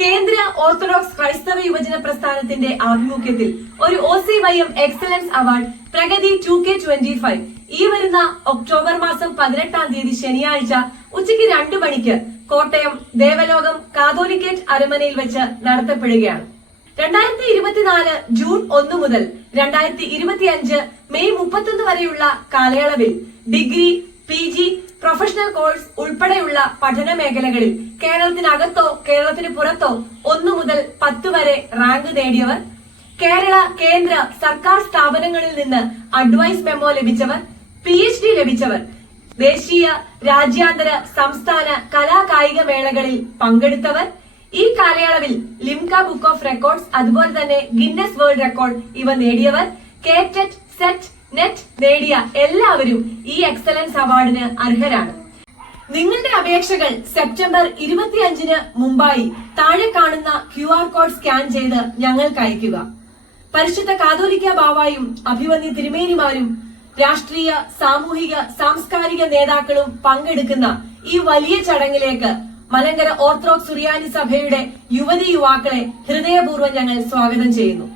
കേന്ദ്ര ഓർത്തഡോക്സ് ക്രൈസ്തവ യുവജന പ്രസ്ഥാനത്തിന്റെ ആഭിമുഖ്യത്തിൽ ഒരു O C Y M excellence award Pragati two K twenty five. ഈ വരുന്ന ഒക്ടോബർ മാസം പതിനെട്ടാം തീയതി ശനിയാഴ്ച ഉച്ചയ്ക്ക് രണ്ടു മണിക്ക് കോട്ടയം ദേവലോകം കാതോലിക്കേറ്റ് അരമനയിൽ വെച്ച് നടത്തപ്പെടുകയാണ്. രണ്ടായിരത്തി ഇരുപത്തിനാല് ജൂൺ ഒന്ന് മുതൽ രണ്ടായിരത്തി ഇരുപത്തിയഞ്ച് മെയ് മുപ്പത്തൊന്ന് വരെയുള്ള കാലയളവിൽ degree P G professional course ഉൾപ്പെടെയുള്ള പഠന മേഖലകളിൽ കേരളത്തിനകത്തോ കേരളത്തിന് പുറത്തോ ഒന്നു മുതൽ പത്ത് വരെ റാങ്ക് നേടിയവർ കേരള കേന്ദ്ര സർക്കാർ സ്ഥാപനങ്ങളിൽ നിന്ന് അഡ്വൈസ് മെമ്മോ ലഭിച്ചവർ പി എച്ച് ഡി ലഭിച്ചവർ ദേശീയ രാജ്യാന്തര സംസ്ഥാന കലാകായിക മേളകളിൽ പങ്കെടുത്തവർ ഈ കാലയളവിൽ ലിംക ബുക്ക് ഓഫ് റെക്കോർഡ്സ് അതുപോലെ തന്നെ ഗിന്നസ് വേൾഡ് റെക്കോർഡ് ഇവ നേടിയവർ കേറ്ററ്റ് സെറ്റ് നെറ്റ് നേടിയ എല്ലാവരും ഈ എക്സലൻസ് അവാർഡിന് അർഹരാണ്. നിങ്ങളുടെ അപേക്ഷകൾ സെപ്റ്റംബർ ഇരുപത്തിയഞ്ചിന് മുമ്പായി താഴെ കാണുന്ന ക്യു ആർ കോഡ് സ്കാൻ ചെയ്ത് ഞങ്ങൾക്ക് അയക്കുക പരിശുദ്ധ കാതോലിക്ക ബാവായും അഭിവന്യ തിരുമേനിമാരും രാഷ്ട്രീയ സാമൂഹിക സാംസ്കാരിക നേതാക്കളും പങ്കെടുക്കുന്ന ഈ വലിയ ചടങ്ങിലേക്ക് മലങ്കര ഓർത്തഡോക്സ് സുറിയാനി സഭയുടെ യുവതി യുവാക്കളെ ഹൃദയപൂർവം ഞങ്ങൾ സ്വാഗതം ചെയ്യുന്നു.